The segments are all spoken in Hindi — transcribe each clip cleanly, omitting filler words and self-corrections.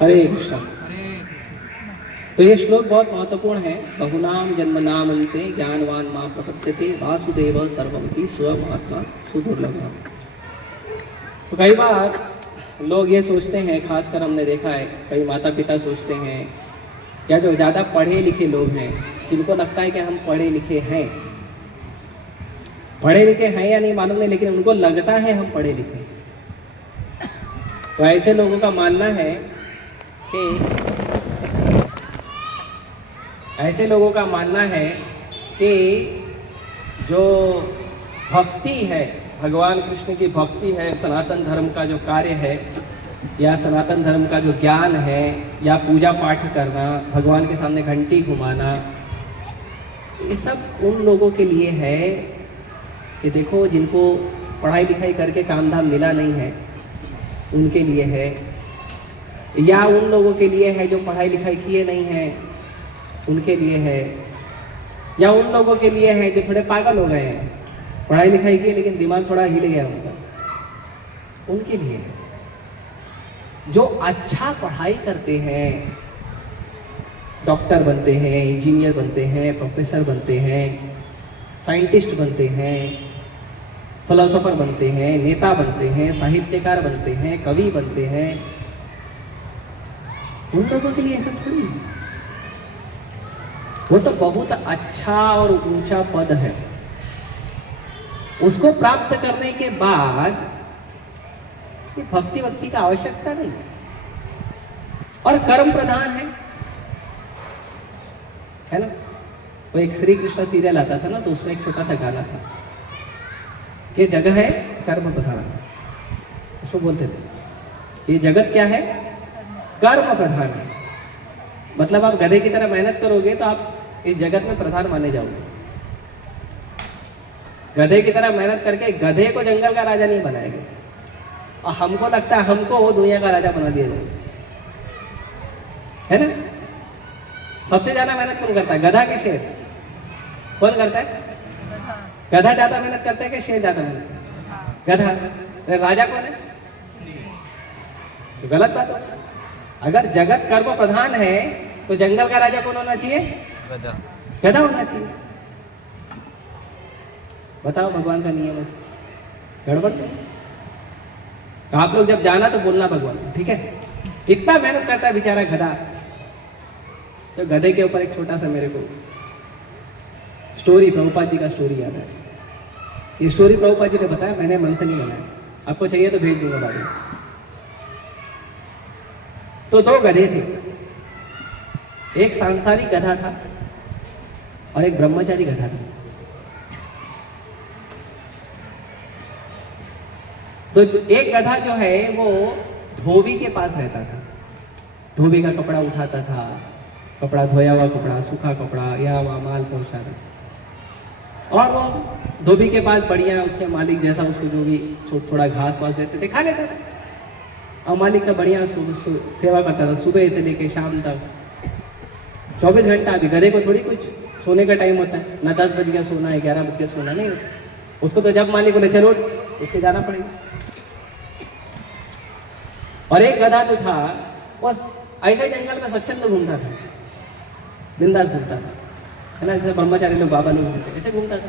हरे कृष्ण। तो ये श्लोक बहुत महत्वपूर्ण है। बहुनाम जन्मनाम अन्ते ज्ञानवान मां प्रपद्यते वासुदेव सर्वमिति स्वमात्मा सुदुर्लभम्। तो कई बार लोग ये सोचते हैं, खासकर हमने देखा है कई माता पिता सोचते हैं, या जो ज़्यादा पढ़े लिखे लोग हैं जिनको लगता है कि हम पढ़े लिखे हैं या नहीं मालूम नहीं, लेकिन उनको लगता है हम पढ़े लिखे हैं। तो ऐसे लोगों का मानना है कि जो भक्ति है, भगवान कृष्ण की भक्ति है, सनातन धर्म का जो कार्य है या सनातन धर्म का जो ज्ञान है, या पूजा पाठ करना, भगवान के सामने घंटी घुमाना, ये सब उन लोगों के लिए है कि देखो जिनको पढ़ाई लिखाई करके काम धाम मिला नहीं है उनके लिए है, या उन लोगों के लिए है जो पढ़ाई लिखाई किए नहीं हैं उनके लिए है, या उन लोगों के लिए है जो थोड़े पागल हो गए हैं, पढ़ाई लिखाई किए लेकिन दिमाग थोड़ा हिल गया उनका, उनके लिए है। जो अच्छा पढ़ाई करते हैं, डॉक्टर बनते हैं, इंजीनियर बनते हैं, प्रोफेसर बनते हैं, साइंटिस्ट बनते हैं, फिलोसोफर बनते हैं, नेता बनते हैं, साहित्यकार बनते हैं, कवि बनते हैं, उन लोगों के लिए ऐसा थोड़ी है। वो तो बहुत अच्छा और ऊंचा पद है, उसको प्राप्त करने के बाद भक्ति की आवश्यकता नहीं और कर्म प्रधान है ना। वो एक श्री कृष्ण सीरियल आता था ना, तो उसमें एक छोटा सा गाना था कि जगह है कर्म प्रधान, उसको बोलते थे ये जगत क्या है, कर्म प्रधान है। मतलब आप गधे की तरह मेहनत करोगे तो आप इस जगत में प्रधान माने जाओगे। गधे की तरह मेहनत करके गधे को जंगल का राजा नहीं बनाएंगे, और हमको लगता है हमको वो दुनिया का राजा बना दिया जाए, है ना। सबसे ज्यादा मेहनत कौन करता है, गधा के शेर? कौन करता है? गधा ज्यादा मेहनत करता है कि शेर ज्यादा मेहनत करता है? गधा। राजा कौन है? तो गलत बात है। अगर जगत कर्म प्रधान है तो जंगल का राजा कौन होना चाहिए? गधा होना चाहिए। बताओ भगवान का नियम है, गड़बड़ नहीं। आप लोग जब जाना तो बोलना भगवान, ठीक है। इतना मेहनत करता है बेचारा गधा। तो गधे के ऊपर एक छोटा सा मेरे को स्टोरी, प्रभुपाद जी का स्टोरी याद है। ये स्टोरी प्रभुपाद जी ने बताया, मैंने मन से नहीं बनाया, आपको चाहिए तो भेज दूंगा बाद में। तो दो गधे थे, एक सांसारिक गधा था और एक ब्रह्मचारी गधा था। तो एक गधा जो है वो धोबी के पास रहता था, धोबी का कपड़ा उठाता था, कपड़ा धोया हुआ कपड़ा, सूखा कपड़ा, या वहाँ माल पहुंचाता, और वो धोबी के पास बढ़िया उसके मालिक जैसा उसको जो भी थोड़ा घास वास देते थे खा लेता था, और मालिक का बढ़िया सेवा करता था सुबह से लेके शाम तक 24 घंटा। अभी गधे को थोड़ी कुछ सोने का टाइम होता है ना, 10 बज गया सोना है, 11 बज गया सोना नहीं, उसको तो जब मालिक बोले चलो उसके जाना पड़ेगा। और एक गधा जो था वो ऐसे जंगल में स्वच्छंद घूमता था, बिंदास घूमता था, है ना, जैसे ब्रह्मचारी लोग बाबा लोग घूमते ऐसे घूमता था।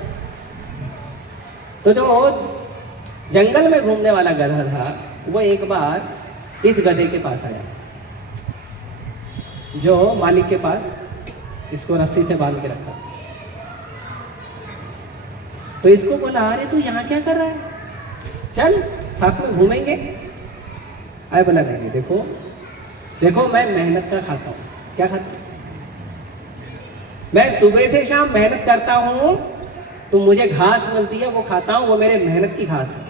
तो जो जंगल में घूमने वाला गधा था वो एक बार इस गधे के पास आया, जो मालिक के पास इसको रस्सी से बांध के रखा। तो इसको बोला, अरे तू यहाँ क्या कर रहा है, चल साथ में घूमेंगे। आए बोला नहीं, देखो मैं मेहनत का खाता हूँ। क्या खाता? मैं सुबह से शाम मेहनत करता हूँ, तो मुझे घास मिलती है वो खाता हूँ, वो मेरे मेहनत की घास है।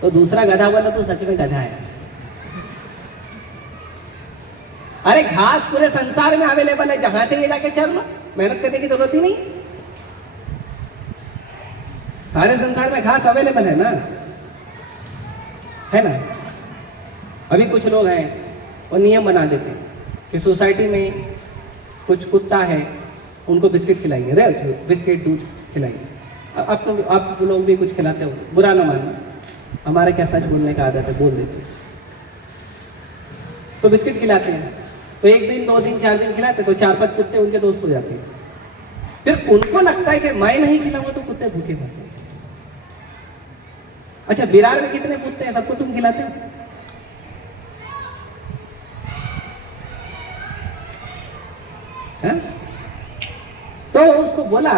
तो दूसरा गधा बोला, तू सच में गधा है। अरे घास पूरे संसार में अवेलेबल है, जहां चाहिए जाके चल लो, मेहनत करने की जरूरत ही नहीं, सारे संसार में घास अवेलेबल है ना। अभी कुछ लोग हैं वो नियम बना देते हैं कि सोसाइटी में कुछ कुत्ता है, उनको बिस्किट खिलाएंगे, बिस्किट दूध खिलाएंगे। आप लोग भी कुछ खिलाते हो, बुरा ना मानना, हमारे क्या सच बोलने का आदत है, बोल देते हैं। तो बिस्किट खिलाते हैं, तो 1 दिन 2 दिन 4 दिन खिलाते तो 4-5 कुत्ते उनके दोस्त हो जाते हैं। फिर उनको लगता है कि मैं नहीं खिलाऊंगा तो कुत्ते भूखे मर जाएंगे। अच्छा, विरार में कितने कुत्ते हैं, सबको तुम खिलाते हो? तो उसको बोला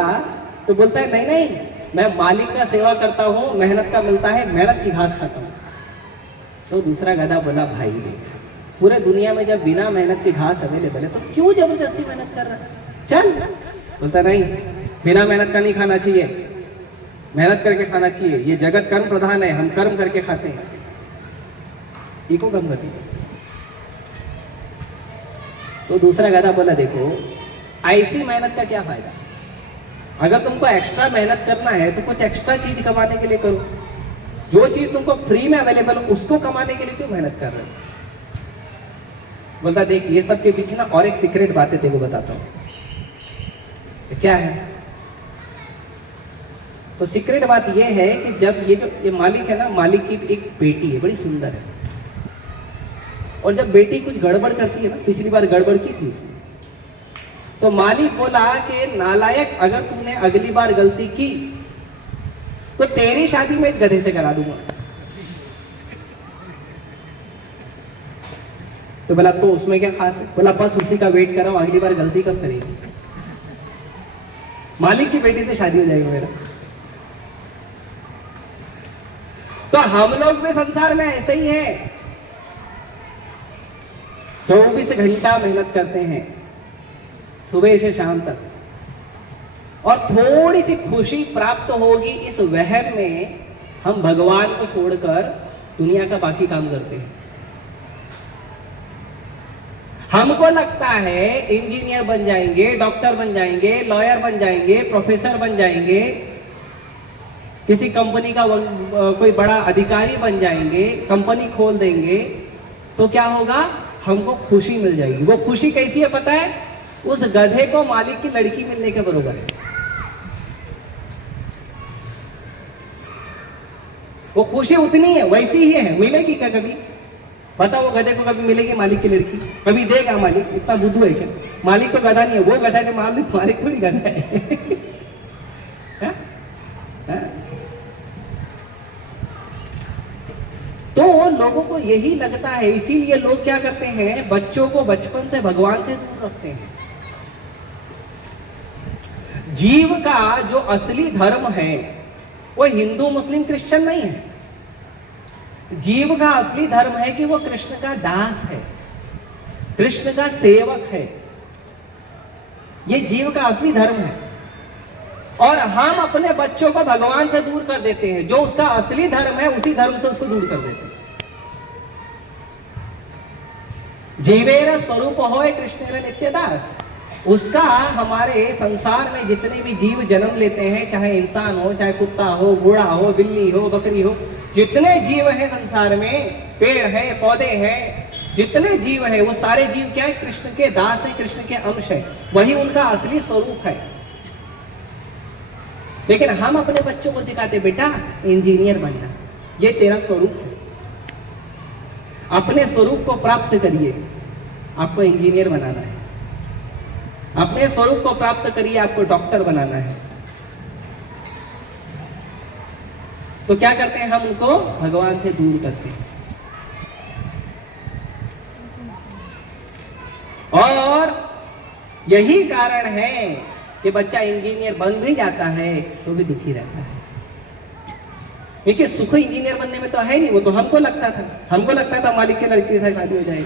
तो बोलता है नहीं नहीं, मैं मालिक का सेवा करता हूं, मेहनत का मिलता है, मेहनत की घास खाता हूं। तो दूसरा गधा बोला भाई देख, पूरे दुनिया में जब बिना मेहनत की घास अवेलेबल है तो क्यों जबरदस्ती मेहनत कर रहा है, चल। बोलता नहीं, बिना मेहनत का नहीं खाना चाहिए, मेहनत करके खाना चाहिए, ये जगत कर्म प्रधान है, हम कर्म करके खाते हैं। इको कम गति। तो दूसरा गधा बोला देखो, ऐसी मेहनत का क्या फायदा, अगर तुमको एक्स्ट्रा मेहनत करना है तो कुछ एक्स्ट्रा चीज कमाने के लिए करो, जो चीज तुमको फ्री में अवेलेबल हो उसको कमाने के लिए क्यों मेहनत कर रहे हो। बोलता देख, ये सब के पीछे ना और एक सीक्रेट बात है, तेरे को बताता हूं। क्या है? तो सीक्रेट बात ये है कि जब ये मालिक है ना, मालिक की एक बेटी है, बड़ी सुंदर है, और जब बेटी कुछ गड़बड़ करती है ना, पिछली बार गड़बड़ की थी उसने, तो मालिक बोला कि नालायक, अगर तूने अगली बार गलती की तो तेरी शादी मैं इस गधे से करा दूंगा। तो बोला तो उसमें क्या खास है? बोला बस उसी का वेट करो, अगली बार गलती कब करेगी, मालिक की बेटी से शादी हो जाएगी मेरा। तो हम लोग भी संसार में ऐसे ही है, 24 घंटा मेहनत करते हैं सुबह से शाम तक, और थोड़ी सी खुशी प्राप्त होगी इस वहम में हम भगवान को छोड़कर दुनिया का बाकी काम करते हैं। हमको लगता है इंजीनियर बन जाएंगे, डॉक्टर बन जाएंगे, लॉयर बन जाएंगे, प्रोफेसर बन जाएंगे, किसी कंपनी का कोई बड़ा अधिकारी बन जाएंगे, कंपनी खोल देंगे, तो क्या होगा, हमको खुशी मिल जाएगी। वो खुशी कैसी है पता है? उस गधे को मालिक की लड़की मिलने के बराबर है। वो खुशी उतनी है, वैसी ही है, मिलेगी क्या कभी? बताओ, वो गधे को कभी मिलेगी मालिक की लड़की? कभी देगा मालिक? इतना बुद्धू है क्या? मालिक तो गधा नहीं है, वो गधा के मालिक थोड़ी गधा है। तो लोगों को यही लगता है, इसीलिए लोग क्या करते हैं, बच्चों को बचपन से भगवान से दूर रखते हैं। जीव का जो असली धर्म है वो हिंदू मुस्लिम क्रिश्चियन नहीं है। जीव का असली धर्म है कि वो कृष्ण का दास है, कृष्ण का सेवक है। ये जीव का असली धर्म है, और हम अपने बच्चों को भगवान से दूर कर देते हैं। जो उसका असली धर्म है उसी धर्म से उसको दूर कर देते हैं। जीवेर स्वरूप होय कृष्णेर नित्यदास, उसका हमारे संसार में जितने भी जीव जन्म लेते हैं, चाहे इंसान हो, चाहे कुत्ता हो, घोड़ा हो, बिल्ली हो, बकरी हो, जितने जीव हैं संसार में, पेड़ है, पौधे हैं, जितने जीव हैं, वो सारे जीव क्या है, कृष्ण के दास है, कृष्ण के अंश है, वही उनका असली स्वरूप है। लेकिन हम अपने बच्चों को सिखाते, बेटा इंजीनियर बनना, ये तेरा स्वरूप है, अपने स्वरूप को प्राप्त करिए, आपको इंजीनियर बनाना है। अपने स्वरूप को प्राप्त करिए, आपको डॉक्टर बनाना है। तो क्या करते हैं, हम उनको भगवान से दूर करते हैं। और यही कारण है कि बच्चा इंजीनियर बन भी जाता है तो भी दुखी रहता है। देखिए, सुख इंजीनियर बनने में तो है नहीं, वो तो हमको लगता था मालिक के लड़की से शादी हो जाएगी,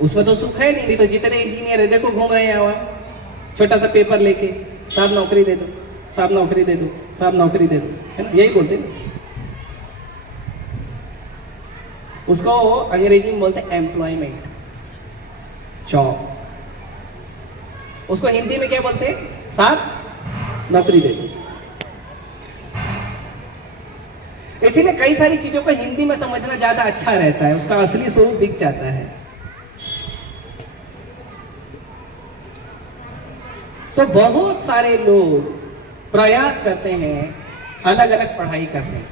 उसमें तो सुख है नहीं। तो जितने इंजीनियर है देखो घूम रहे हैं वहां, छोटा सा पेपर लेके, साहब नौकरी दे दो, साहब नौकरी दे दो, साहब नौकरी दे दो, है ना, यही बोलते हैं। उसको अंग्रेजी में बोलते हैं एम्प्लॉयमेंट, जॉब। उसको हिंदी में क्या बोलते हैं, साहब नौकरी दे दो। इसीलिए कई सारी चीजों को हिंदी में समझना ज्यादा अच्छा रहता है, उसका असली स्वरूप दिख जाता है। तो बहुत सारे लोग प्रयास करते हैं अलग अलग पढ़ाई कर रहे हैं।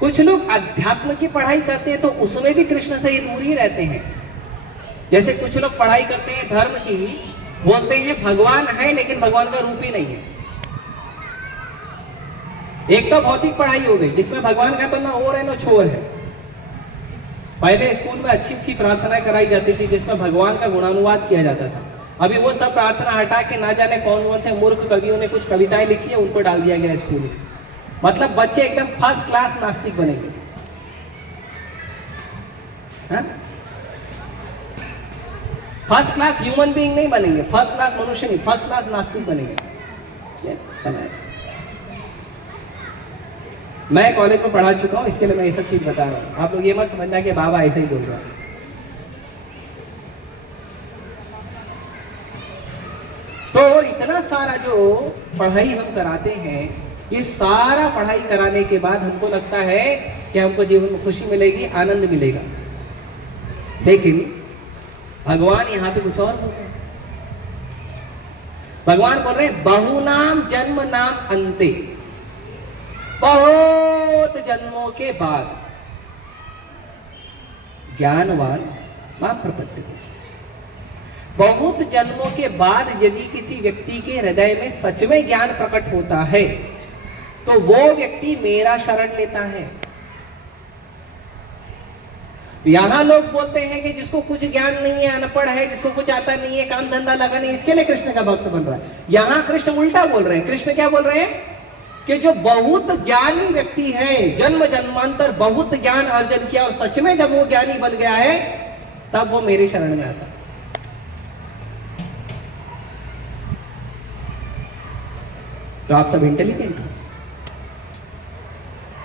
कुछ लोग अध्यात्म की पढ़ाई करते हैं तो उसमें भी कृष्ण से दूर ही रहते हैं। जैसे कुछ लोग पढ़ाई करते हैं धर्म की, बोलते हैं भगवान है लेकिन भगवान का रूप ही नहीं है। एक तो भौतिक पढ़ाई हो गई जिसमें भगवान का तो ना और है ना छोर है। पहले स्कूल में अच्छी अच्छी प्रार्थनाएं कराई जाती थी जिसमें भगवान का गुणानुवाद किया जाता था। अभी वो सब प्रार्थना हटा के ना जाने कौन कौन से मूर्ख कवियों ने कुछ कविताएं लिखी है उनको डाल दिया गया स्कूल में। मतलब बच्चे एकदम फर्स्ट क्लास नास्तिक बनेंगे। फर्स्ट क्लास ह्यूमन बीइंग नहीं बनेंगे, फर्स्ट क्लास मनुष्य नहीं, फर्स्ट क्लास नास्तिक बनेंगे। मैं कॉलेज में पढ़ा चुका हूं, इसके लिए मैं ये सब चीज बता रहा हूं। आप लोग ये मत समझना कि बाबा ऐसे ही बोल रहा है। तो इतना सारा जो पढ़ाई हम कराते हैं, ये सारा पढ़ाई कराने के बाद हमको लगता है कि हमको जीवन में खुशी मिलेगी, आनंद मिलेगा। लेकिन भगवान यहां पे कुछ और बोल रहे हैं। भगवान बोल रहे हैं बहुनाम जन्म नाम अंते, बहुत जन्मों के बाद ज्ञानवान मां प्रपत्ति। बहुत जन्मों के बाद यदि किसी व्यक्ति के हृदय में सच में ज्ञान प्रकट होता है तो वो व्यक्ति मेरा शरण लेता है। यहां लोग बोलते हैं कि जिसको कुछ ज्ञान नहीं है, अनपढ़ है, जिसको कुछ आता नहीं है, काम धंधा लगा नहीं, इसके लिए कृष्ण का भक्त बन रहा है। यहां कृष्ण उल्टा बोल रहे हैं। कृष्ण क्या बोल रहे हैं कि जो बहुत ज्ञानी व्यक्ति है, जन्म जन्मांतर बहुत ज्ञान अर्जन किया और सच में जब वो ज्ञानी बन गया है तब वो मेरे शरण में आता। तो आप सब इंटेलिजेंट हो,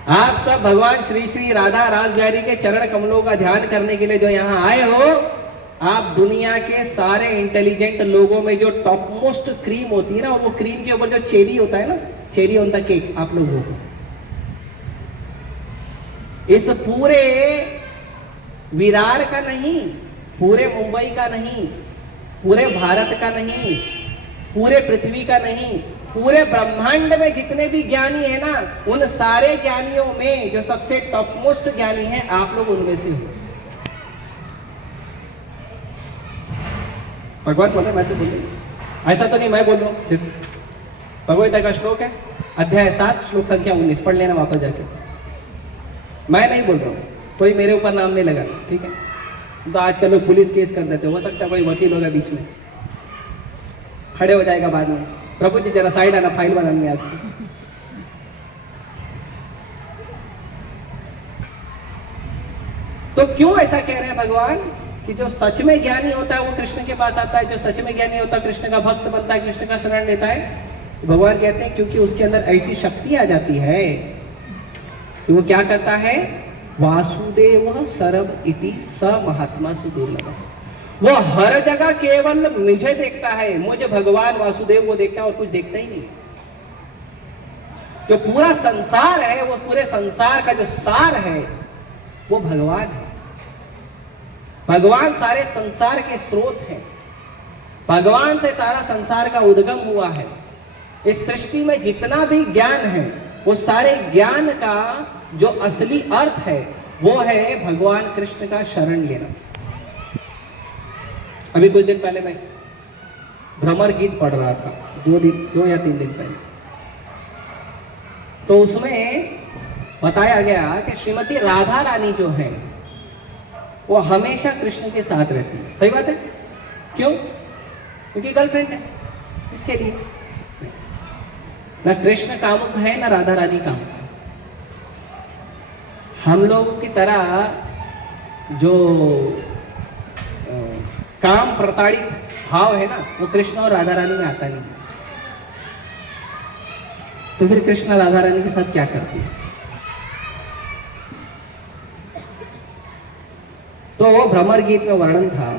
आप सब भगवान श्री श्री राधा रासबिहारी के चरण कमलों का ध्यान करने के लिए जो यहाँ आए हो, आप दुनिया के सारे इंटेलिजेंट लोगों में जो टॉप मोस्ट क्रीम होती है ना, वो क्रीम के ऊपर जो चेरी होता है ना, चेरी ऑन द केक, आप लोग हो। इस पूरे विरार का नहीं, पूरे मुंबई का नहीं, पूरे भारत का नहीं, पूरे पृथ्वी का नहीं, पूरे ब्रह्मांड में जितने भी ज्ञानी है ना, उन सारे ज्ञानियों में जो सबसे टॉप मोस्ट ज्ञानी है, आप लोग उनमें से हो। भगवान बोले मैं तो बोल रही, ऐसा तो नहीं मैं बोल रहा हूं। भगवद्गीता का श्लोक है, अध्याय 7 श्लोक संख्या 19, पढ़ लेना वापस जाके। मैं नहीं बोल रहा हूं, कोई मेरे ऊपर नाम नहीं लगा, ठीक है। तो आजकल लोग पुलिस केस कर देते, हो सकता है कोई वकील होगा बीच में, खड़े हो जाएगा बाद में, प्रभु जी जरा साइड आना, फाइल बनानी है आपकी। तो क्यों ऐसा कह रहे हैं भगवान कि जो सच में ज्ञानी होता है वो कृष्ण के पास आता है, जो सच में ज्ञानी होता है कृष्ण का भक्त बनता है, कृष्ण का शरण लेता है। तो भगवान कहते हैं क्योंकि उसके अंदर ऐसी शक्ति आ जाती है कि वो क्या करता है, वासुदेव सर्व इति स महात्मा सुदुर्लभ। वो हर जगह केवल मुझे देखता है, मुझे भगवान वासुदेव को देखता है और कुछ देखता ही नहीं। जो पूरा संसार है, वो पूरे संसार का जो सार है वो भगवान है। भगवान सारे संसार के स्रोत हैं। भगवान से सारा संसार का उद्गम हुआ है। इस सृष्टि में जितना भी ज्ञान है, वो सारे ज्ञान का जो असली अर्थ है वो है भगवान कृष्ण का शरण लेना। अभी कुछ दिन पहले मैं भ्रमर गीत पढ़ रहा था, 2 या 3 दिन पहले। तो उसमें बताया गया कि श्रीमती राधा रानी जो है वो हमेशा कृष्ण के साथ रहती है। सही बात है? क्यों? क्योंकि गर्लफ्रेंड है। इसके लिए ना कृष्ण कामुक है ना राधा रानी कामुक। हम लोगों की तरह जो काम प्रताड़ित भाव है ना, वो कृष्ण और राधा रानी में आता नहीं। तो फिर कृष्ण राधा रानी के साथ क्या करती है? तो वो भ्रमर गीत में वर्णन था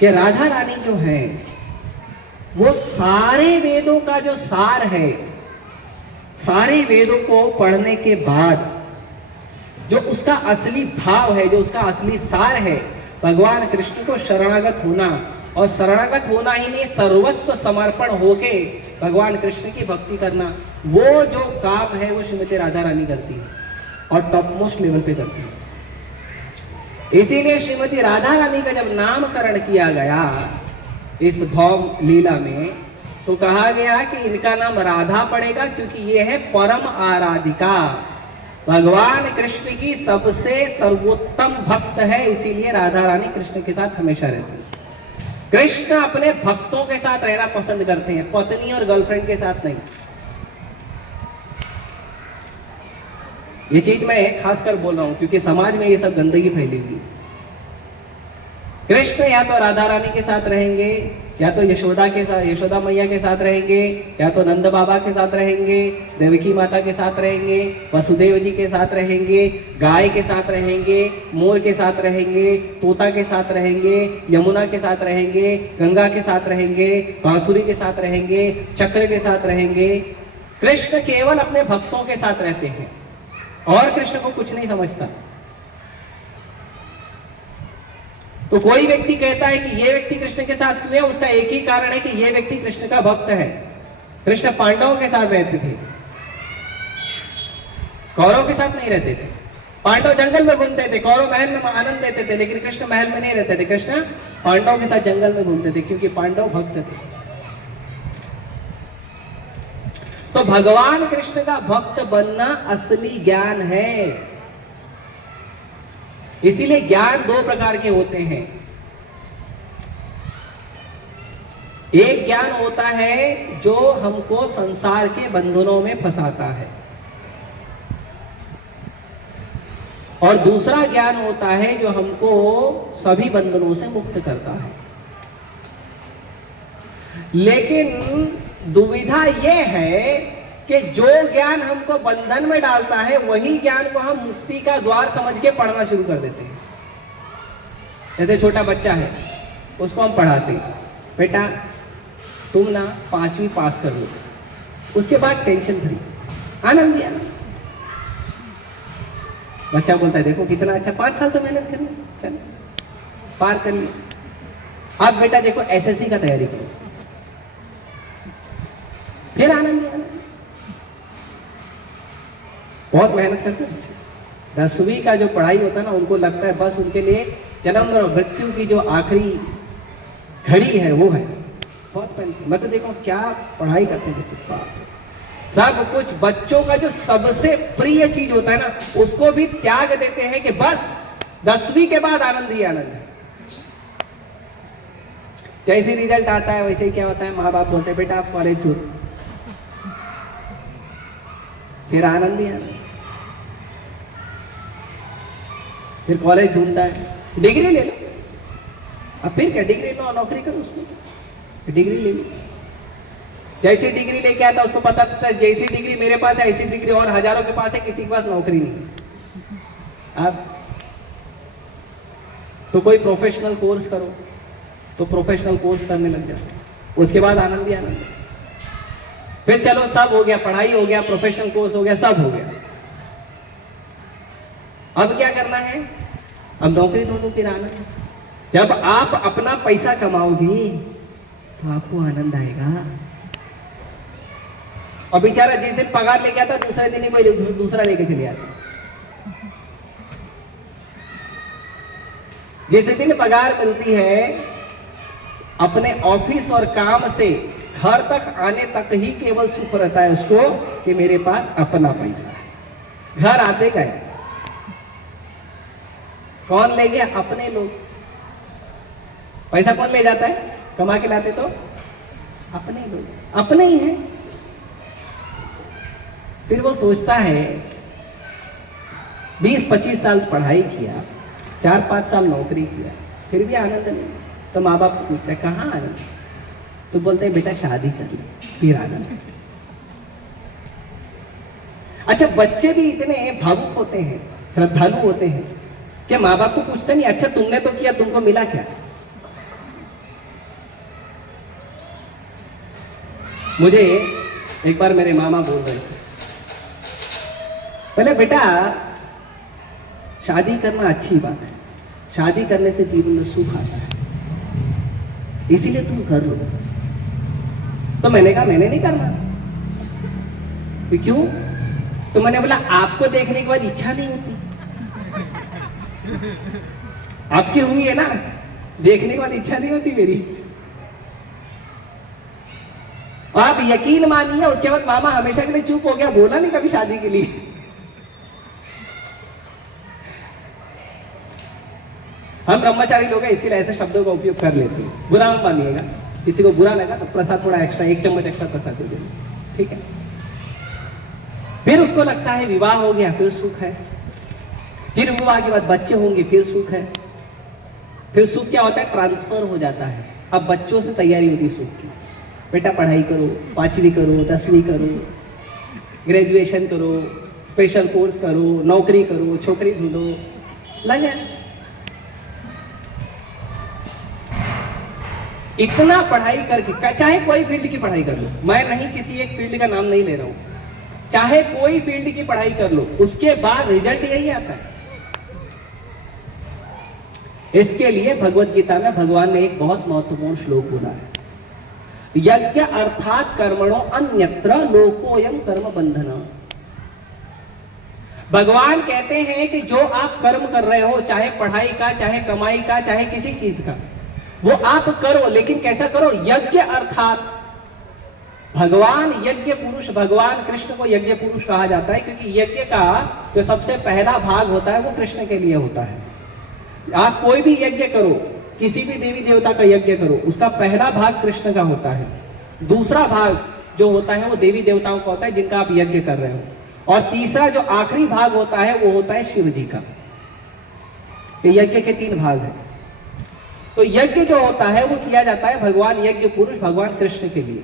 कि राधा रानी जो है वो सारे वेदों का जो सार है, सारे वेदों को पढ़ने के बाद जो उसका असली भाव है, जो उसका असली सार है, भगवान कृष्ण को शरणागत होना, और शरणागत होना ही नहीं, सर्वस्व समर्पण होके भगवान कृष्ण की भक्ति करना, वो जो काम है वो श्रीमती राधा रानी करती है और टॉप मोस्ट लेवल पे करती है। इसीलिए श्रीमती राधा रानी का जब नामकरण किया गया इस भौम लीला में, तो कहा गया कि इनका नाम राधा पड़ेगा क्योंकि ये है परम आराधिका, भगवान कृष्ण की सबसे सर्वोत्तम भक्त है, इसीलिए राधा रानी कृष्ण के साथ हमेशा रहती है। कृष्ण अपने भक्तों के साथ रहना पसंद करते हैं, पत्नी और गर्लफ्रेंड के साथ नहीं। ये चीज मैं खासकर बोल रहा हूं क्योंकि समाज में ये सब गंदगी फैली हुई है। कृष्ण या तो राधा रानी के साथ रहेंगे, या तो यशोदा मैया के साथ रहेंगे, या तो नंद बाबा के साथ रहेंगे, देवकी माता के साथ रहेंगे, वसुदेव जी के साथ रहेंगे, गाय के साथ रहेंगे, मोर के साथ रहेंगे, तोता के साथ रहेंगे, यमुना के साथ रहेंगे, गंगा के साथ रहेंगे, बांसुरी के साथ रहेंगे, चक्र के साथ रहेंगे। कृष्ण केवल अपने भक्तों के साथ रहते हैं और कृष्ण को कुछ नहीं समझता। तो कोई व्यक्ति कहता है कि ये व्यक्ति कृष्ण के साथ क्यों है, उसका एक ही कारण है कि ये व्यक्ति कृष्ण का भक्त है। कृष्ण पांडवों के साथ रहते थे, कौरव के साथ नहीं रहते थे। पांडव जंगल में घूमते थे, कौरव महल में आनंद लेते थे, लेकिन कृष्ण महल में नहीं रहते थे। कृष्ण पांडवों के साथ जंगल में घूमते थे क्योंकि पांडव भक्त थे। तो भगवान कृष्ण का भक्त बनना असली ज्ञान है। इसीलिए ज्ञान दो प्रकार के होते हैं। एक ज्ञान होता है जो हमको संसार के बंधनों में फंसाता है, और दूसरा ज्ञान होता है जो हमको सभी बंधनों से मुक्त करता है। लेकिन दुविधा यह है कि जो ज्ञान हमको बंधन में डालता है वही ज्ञान को हम मुक्ति का द्वार समझ के पढ़ना शुरू कर देते हैं। जैसे छोटा बच्चा है, उसको हम पढ़ाते हैं, बेटा तुम ना 5वीं पास कर लो, उसके बाद टेंशन फ्री, आनंद ही आनंद। बच्चा बोलता है देखो कितना अच्छा, 5 साल तो मेहनत करनी, चलो पार कर लिया। अब बेटा देखो एसएससी का तैयारी करो, फिर आनंद ही आनंद। बहुत मेहनत करते हैं। 10वीं का जो पढ़ाई होता है ना, उनको लगता है बस उनके लिए जन्म और मृत्यु की जो आखिरी घड़ी है वो है। बहुत मेहनत, मैं तो देखो क्या पढ़ाई करते थे, सब कुछ बच्चों का जो सबसे प्रिय चीज होता है ना, उसको भी त्याग देते हैं कि बस 10वीं के बाद आनंद ही आनंद है। जैसे रिजल्ट आता है वैसे ही क्या होता है, माँ बाप बोलते हैं बेटा आप कॉलेज छोड़ो, फिर आनंद ही आनंद। फिर कॉलेज ढूंढता है, डिग्री ले लो, अब फिर क्या, डिग्री लो नौकरी करो, उसको डिग्री ले लो। जैसी डिग्री लेके आता उसको पता चलता है जैसी डिग्री मेरे पास है ऐसी डिग्री और हजारों के पास है, किसी के पास नौकरी नहीं। अब तो कोई प्रोफेशनल कोर्स करो, तो प्रोफेशनल कोर्स करने लग जाओ, उसके बाद आनंद ही आनंद। फिर चलो सब हो गया, पढ़ाई हो गया, प्रोफेशनल कोर्स हो गया, सब हो गया। अब क्या करना है, अब नौकरी ढूंढो, फिर आनंद। जब आप अपना पैसा कमाओगे तो आपको आनंद आएगा। और बेचारा जिस दिन पगार लेके आता दूसरे दिन ही कोई दूसरा लेके चले आता। जिस दिन पगार मिलती है, अपने ऑफिस और काम से घर तक आने तक ही केवल सुख रहता है उसको कि मेरे पास अपना पैसा है। घर आते गए कौन ले गया, अपने लोग। पैसा कौन ले जाता है, कमा के लाते तो अपने लोग, अपने ही हैं। फिर वो सोचता है 20-25 साल पढ़ाई किया, 4-5 साल नौकरी किया, फिर भी आनंद नहीं। तो माँ बाप पूछते हैं कहाँ आनंद, तो बोलते हैं बेटा शादी कर ले फिर आनंद। अच्छा, बच्चे भी इतने भावुक होते हैं, श्रद्धालु होते हैं कि माँ बाप को पूछते नहीं अच्छा तुमने तो किया, तुमको मिला क्या। मुझे एक बार मेरे मामा बोल रहे थे, पहले बेटा शादी करना अच्छी बात है, शादी करने से जीवन में सुख आता है, इसीलिए तुम कर लो। तो मैंने कहा मैंने नहीं करना। तो क्यों? तो मैंने बोला आपको देखने के बाद इच्छा नहीं होती, आपकी हुई है ना, देखने के बाद इच्छा नहीं होती मेरी। आप यकीन मानिए उसके बाद मामा हमेशा के लिए चुप हो गया, बोला नहीं कभी शादी के लिए। हम ब्रह्मचारी लोग हैं, इसके लिए ऐसे शब्दों का उपयोग कर लेते हैं, बुरा मत मानिएगा। किसी को बुरा लगा तो प्रसाद थोड़ा एक्स्ट्रा, 1 चम्मच एक्स्ट्रा प्रसाद दे देंगे, ठीक है। फिर उसको लगता है विवाह हो गया, फिर सुख है। फिर विवाह के बाद बच्चे होंगे, फिर सुख है। फिर सुख क्या होता है? ट्रांसफर हो जाता है। अब बच्चों से तैयारी होती है सुख की, बेटा पढ़ाई करो, 5वीं करो, 10वीं करो, ग्रेजुएशन करो, स्पेशल कोर्स करो, नौकरी करो, छोकरी ढूंढो, लगे। इतना पढ़ाई करके, चाहे कोई फील्ड की पढ़ाई कर लो, मैं नहीं किसी एक फील्ड का नाम नहीं ले रहा हूं, चाहे कोई फील्ड की पढ़ाई कर लो, उसके बाद रिजल्ट यही आता है। इसके लिए भगवत गीता में भगवान ने एक बहुत महत्वपूर्ण श्लोक बोला है, यज्ञ अर्थात कर्मणो अन्यत्र लोकोयम कर्म बंधन। भगवान कहते हैं कि जो आप कर्म कर रहे हो, चाहे पढ़ाई का, चाहे कमाई का, चाहे किसी चीज का, वो आप करो, लेकिन कैसा करो? यज्ञ अर्थात भगवान यज्ञ पुरुष, भगवान कृष्ण को यज्ञ पुरुष कहा जाता है, क्योंकि यज्ञ का जो सबसे पहला भाग होता है वो कृष्ण के लिए होता है। आप कोई भी यज्ञ करो, किसी भी देवी देवता का यज्ञ करो, उसका पहला भाग कृष्ण का होता है, दूसरा भाग जो होता है वो देवी देवताओं का होता है जिनका आप यज्ञ कर रहे हो, और तीसरा जो आखिरी भाग होता है वो होता है शिव जी का। तो यज्ञ के 3 भाग हैं। तो यज्ञ जो होता है वो किया जाता है भगवान यज्ञ पुरुष, भगवान कृष्ण के लिए।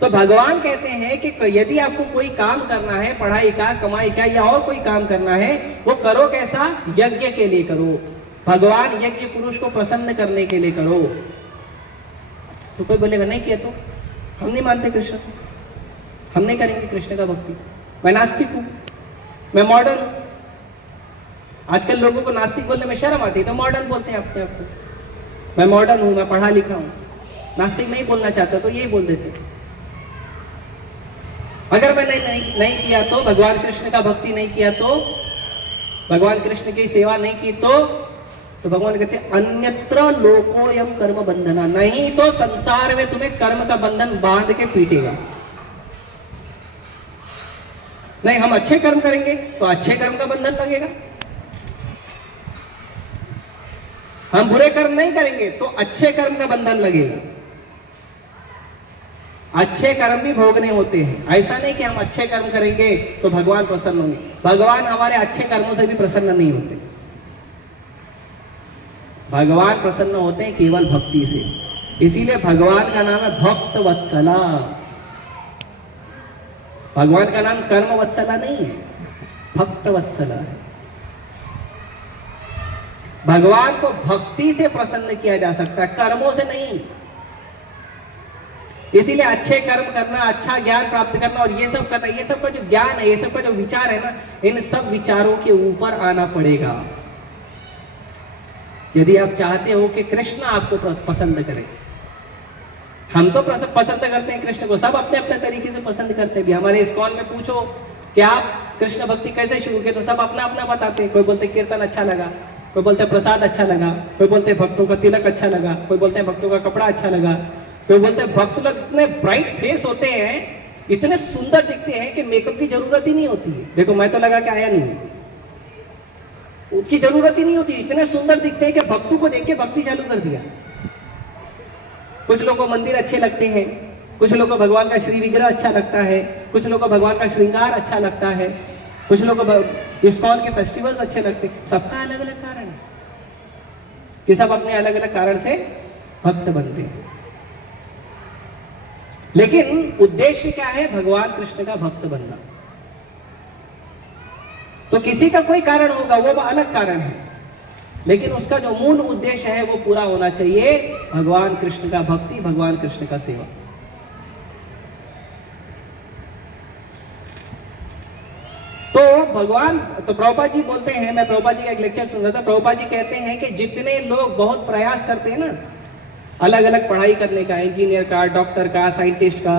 तो भगवान कहते हैं कि यदि आपको कोई काम करना है, पढ़ाई का, कमाई का, या और कोई काम करना है, वो करो कैसा? यज्ञ के लिए करो, भगवान यज्ञ पुरुष को प्रसन्न करने के लिए करो। तो कोई बोलेगा नहीं किया तो हम नहीं मानते कृष्ण को, हम नहीं करेंगे कृष्ण का भक्ति, मैं नास्तिक हूं, मैं मॉडर्न हूं। आजकल लोगों को नास्तिक बोलने में शर्म आती है तो मॉडर्न बोलते हैं अपने आप को, मैं मॉडर्न हूं, मैं पढ़ा लिखा हूं। नास्तिक नहीं बोलना चाहता तो यही बोल देते। अगर मैंने नहीं किया तो, भगवान कृष्ण का भक्ति नहीं किया तो, भगवान कृष्ण की सेवा नहीं की तो भगवान कहते हैं अन्यत्र लोकोयम कर्म बंधना, नहीं तो संसार में तुम्हें कर्म का बंधन बांध के पीटेगा। नहीं हम अच्छे कर्म करेंगे तो अच्छे कर्म का बंधन लगेगा, हम बुरे कर्म नहीं करेंगे तो अच्छे कर्म का बंधन लगेगा। अच्छे कर्म भी भोगने होते हैं, ऐसा नहीं कि हम अच्छे कर्म करेंगे तो भगवान प्रसन्न होंगे। भगवान हमारे अच्छे कर्मों से भी प्रसन्न नहीं होते, भगवान प्रसन्न होते हैं केवल भक्ति से। इसीलिए भगवान का नाम है भक्त वत्सला। भगवान का नाम कर्म वत्सला नहीं है, भक्त वत्सला है। भगवान को भक्ति से प्रसन्न किया जा सकता है, कर्मों से नहीं। इसीलिए अच्छे कर्म करना, अच्छा ज्ञान प्राप्त करना और ये सब करना, ये सब का जो ज्ञान है, ये सब का जो विचार है ना, इन सब विचारों के ऊपर आना पड़ेगा यदि आप चाहते हो कि कृष्ण आपको पसंद करे। हम तो पसंद करते हैं कृष्ण को, सब अपने अपने तरीके से पसंद करते हैं। हमारे इस्कॉन में पूछो कि आप कृष्ण भक्ति कैसे शुरू किए, तो सब अपना अपना बताते हैं। कोई बोलते कीर्तन अच्छा लगा, कोई बोलते प्रसाद अच्छा लगा, कोई बोलते भक्तों का तिलक अच्छा लगा, कोई बोलते भक्तों का कपड़ा अच्छा लगा, कोई बोलते भक्त लोग इतने ब्राइट फेस होते हैं, इतने सुंदर दिखते हैं कि मेकअप की जरूरत ही नहीं होती है। देखो मैं तो लगा के आया नहीं, उसकी जरूरत ही नहीं होती, इतने सुंदर दिखते हैं कि भक्तों को देख के भक्ति चालू कर दिया। कुछ लोगों को मंदिर अच्छे लगते हैं, कुछ लोगों को भगवान का श्री विग्रह अच्छा लगता है, कुछ लोगों को भगवान का श्रृंगार अच्छा लगता है, कुछ लोगों को इस्कॉन के फेस्टिवल्स अच्छे लगते हैं। सबका अलग अलग कारण है कि सब अपने अलग अलग कारण से भक्त बनते हैं, लेकिन उद्देश्य क्या है? भगवान कृष्ण का भक्त बनना। तो किसी का कोई कारण होगा, वो अलग कारण है, लेकिन उसका जो मूल उद्देश्य है वो पूरा होना चाहिए, भगवान कृष्ण का भक्ति, भगवान कृष्ण का सेवा। तो भगवान, तो प्रभुपाद जी बोलते हैं, मैं प्रभुपाद जी का एक लेक्चर सुन रहा था, प्रभुपाद जी कहते हैं कि जितने लोग बहुत प्रयास करते हैं ना अलग अलग पढ़ाई करने का, इंजीनियर का, डॉक्टर का, साइंटिस्ट का,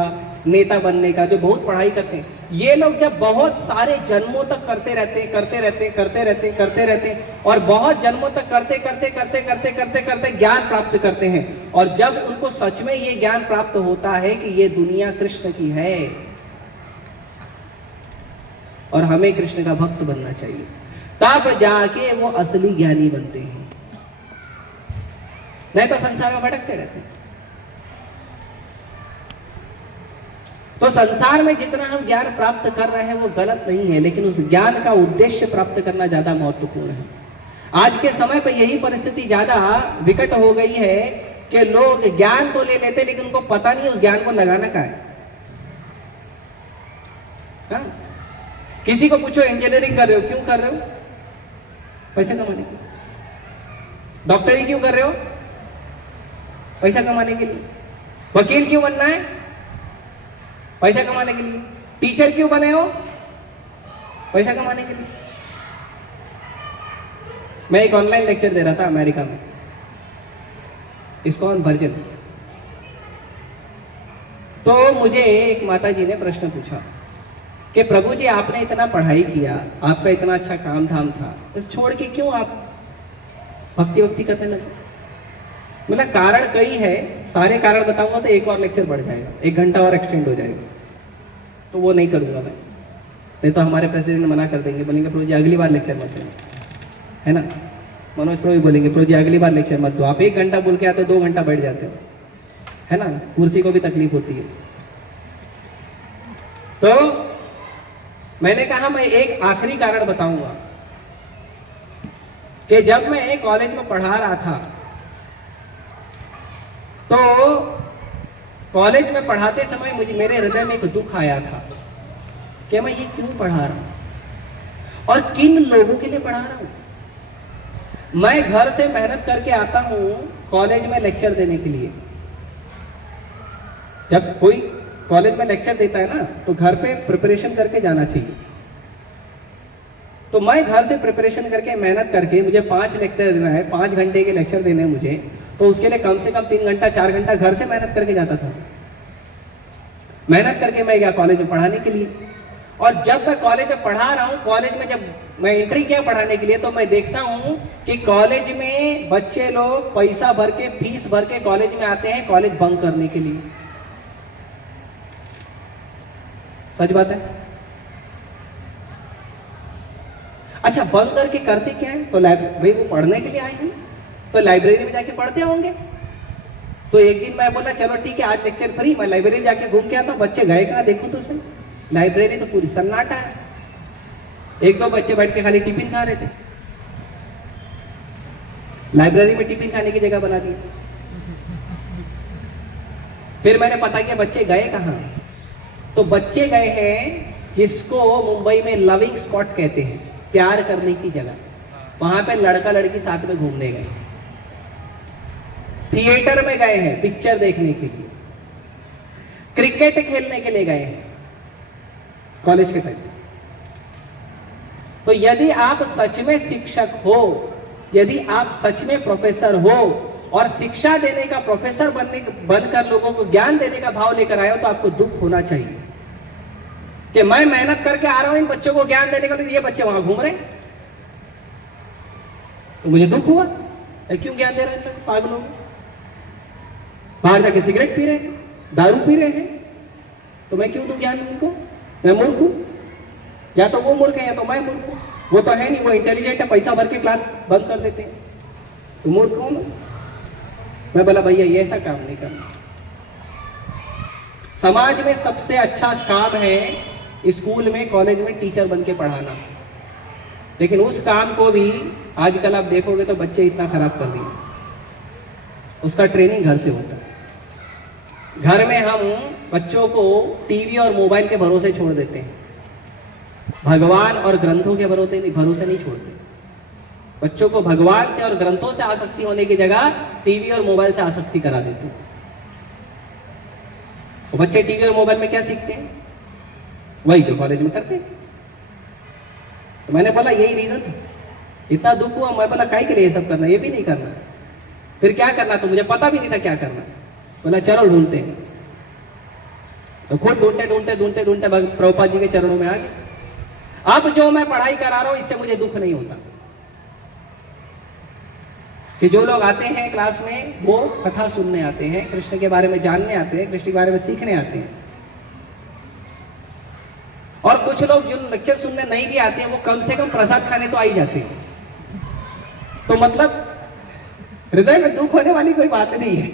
नेता बनने का, जो बहुत पढ़ाई करते हैं, ये लोग जब बहुत सारे जन्मों तक करते रहते और बहुत जन्मों तक करते ज्ञान प्राप्त करते हैं, और जब उनको सच में ये ज्ञान प्राप्त होता है कि ये दुनिया कृष्ण की है और हमें कृष्ण का भक्त बनना चाहिए, तब जाके वो असली ज्ञानी बनते हैं। नहीं तो संसार में भटकते रहते हैं। तो संसार में जितना हम ज्ञान प्राप्त कर रहे हैं वो गलत नहीं है, लेकिन उस ज्ञान का उद्देश्य प्राप्त करना ज्यादा महत्वपूर्ण है। आज के समय पर यही परिस्थिति ज्यादा विकट हो गई है कि लोग ज्ञान तो ले लेते लेकिन उनको पता नहीं उस ज्ञान को लगाना क्या है। हाँ? किसी को पूछो इंजीनियरिंग कर रहे हो, क्यों कर रहे हो? पैसा कमाने के लिए। डॉक्टरी क्यों कर रहे हो? पैसा कमाने के लिए। वकील क्यों बनना है? पैसा कमाने के लिए। टीचर क्यों बने हो? पैसा कमाने के लिए। मैं एक ऑनलाइन लेक्चर दे रहा था अमेरिका में, इस्कॉन वर्जिन। तो मुझे एक माता जी ने प्रश्न पूछा कि प्रभु जी, आपने इतना पढ़ाई किया, आपका इतना अच्छा काम धाम था, तो छोड़ के क्यों आप भक्ति करने लगे? मतलब कारण कई है, सारे कारण बताऊंगा तो एक और लेक्चर बढ़ जाएगा, 1 घंटा और एक्सटेंड हो जाएगा, तो वो नहीं करूंगा मैं। नहीं तो हमारे प्रेसिडेंट मना कर देंगे, बोलेंगे प्रभु जी अगली बार लेक्चर मत देना, है ना। मनोज प्रभु बोलेंगे प्रभु जी अगली बार लेक्चर मत दो, आप 1 घंटा बोल के आते हो 2 घंटा बैठ जाते हो, है ना, कुर्सी को भी तकलीफ होती है। तो मैंने कहा मैं एक आखिरी कारण बताऊंगा कि जब मैं कॉलेज में पढ़ा रहा था तो कॉलेज में पढ़ाते समय मेरे हृदय में एक दुख आया था कि मैं ये क्यों पढ़ा रहा हूं और किन लोगों के लिए पढ़ा रहा हूं। मैं घर से मेहनत करके आता हूं कॉलेज में लेक्चर देने के लिए। जब कोई कॉलेज में लेक्चर देता है ना तो घर पे प्रिपरेशन करके जाना चाहिए। तो मैं घर से प्रिपरेशन करके मेहनत करके मुझे 5 लेक्चर देना है, 5 घंटे के लेक्चर देने हैं मुझे, तो उसके लिए कम से कम 3 घंटा 4 घंटा घर से मेहनत करके जाता था। मेहनत करके मैं गया कॉलेज में पढ़ाने के लिए, और जब मैं कॉलेज में पढ़ा रहा हूँ, कॉलेज में जब मैं एंट्री किया पढ़ाने के लिए, तो मैं देखता हूँ कि कॉलेज में बच्चे लोग पैसा भर के, फीस भर के कॉलेज में आते हैं कॉलेज बंक करने के लिए। सच बात है। अच्छा, बंक करके करते क्या है? तो भाई वो पढ़ने के लिए आए हैं तो लाइब्रेरी में जाके पढ़ते होंगे। तो एक दिन मैं बोला चलो ठीक है आज लेक्चर फ्री, मैं लाइब्रेरी जाके घूम के आता हूँ। बच्चे गए कहाँ देखो तो सही, लाइब्रेरी तो पूरी सन्नाटा है। 1-2 बच्चे बैठ के खाली टिफिन खा रहे थे, लाइब्रेरी में टिफिन खाने की जगह बना दी। फिर मैंने पता किया बच्चे गए कहाँ, तो बच्चे गए हैं जिसको मुंबई में लविंग स्पॉट कहते हैं, प्यार करने की जगह। वहां पे लड़का लड़की साथ में घूमने गए, थिएटर में गए हैं पिक्चर देखने के लिए, क्रिकेट खेलने के लिए गए हैं कॉलेज के टाइम। तो यदि आप सच में शिक्षक हो, यदि आप सच में प्रोफेसर हो और शिक्षा देने का प्रोफेसर बनकर लोगों को ज्ञान देने का भाव लेकर आए हो, तो आपको दुख होना चाहिए कि मैं मेहनत करके आ रहा हूं इन बच्चों को ज्ञान देने के लिए, ये बच्चे वहां घूम रहे हैं। तो मुझे दुख हुआ, क्यों ज्ञान दे रहे हैं पागलों को? बाहर जाके सिगरेट पी रहे हैं, दारू पी रहे हैं, तो मैं क्यों दूं ज्ञान उनको? मैं मूर्ख हूं? या तो वो मूर्ख है या तो मैं मूर्ख हूं। वो तो है नहीं, वो इंटेलिजेंट है, पैसा भर के क्लास बंद कर देते हैं, तो मूर्ख हूं मैं। बोला भैया ये ऐसा काम नहीं करना। समाज में सबसे अच्छा काम है स्कूल में कॉलेज में टीचर बन के पढ़ाना, लेकिन उस काम को भी आजकल आप देखोगे तो बच्चे इतना खराब कर दिए। उसका ट्रेनिंग घर से होता है। घर में हम बच्चों को टीवी और मोबाइल के भरोसे छोड़ देते हैं, भगवान और ग्रंथों के भरोसे नहीं छोड़ते। बच्चों को भगवान से और ग्रंथों से आसक्ति होने की जगह टीवी और मोबाइल से आसक्ति करा देते हैं। तो बच्चे टीवी और मोबाइल में क्या सीखते हैं? वही जो कॉलेज में करते हैं। तो मैंने बोला यही रीजन था, इतना दुख हुआ। मैं बोला काहे के लिए ये सब करना, ये भी नहीं करना, फिर क्या करना? तो मुझे पता भी नहीं था क्या करना। बोला चलो ढूंढते हैं। तो खुद ढूंढते प्रभुपाद जी के चरणों में आ गए। अब जो मैं पढ़ाई करा रहा हूं इससे मुझे दुख नहीं होता कि जो लोग आते हैं क्लास में वो कथा सुनने आते हैं, कृष्ण के बारे में जानने आते हैं, कृष्ण के बारे में सीखने आते हैं। और कुछ लोग जो लेक्चर सुनने नहीं भी आते हैं वो कम से कम प्रसाद खाने तो आ ही जाते हैं। तो मतलब हृदय में दुख होने वाली कोई बात नहीं है।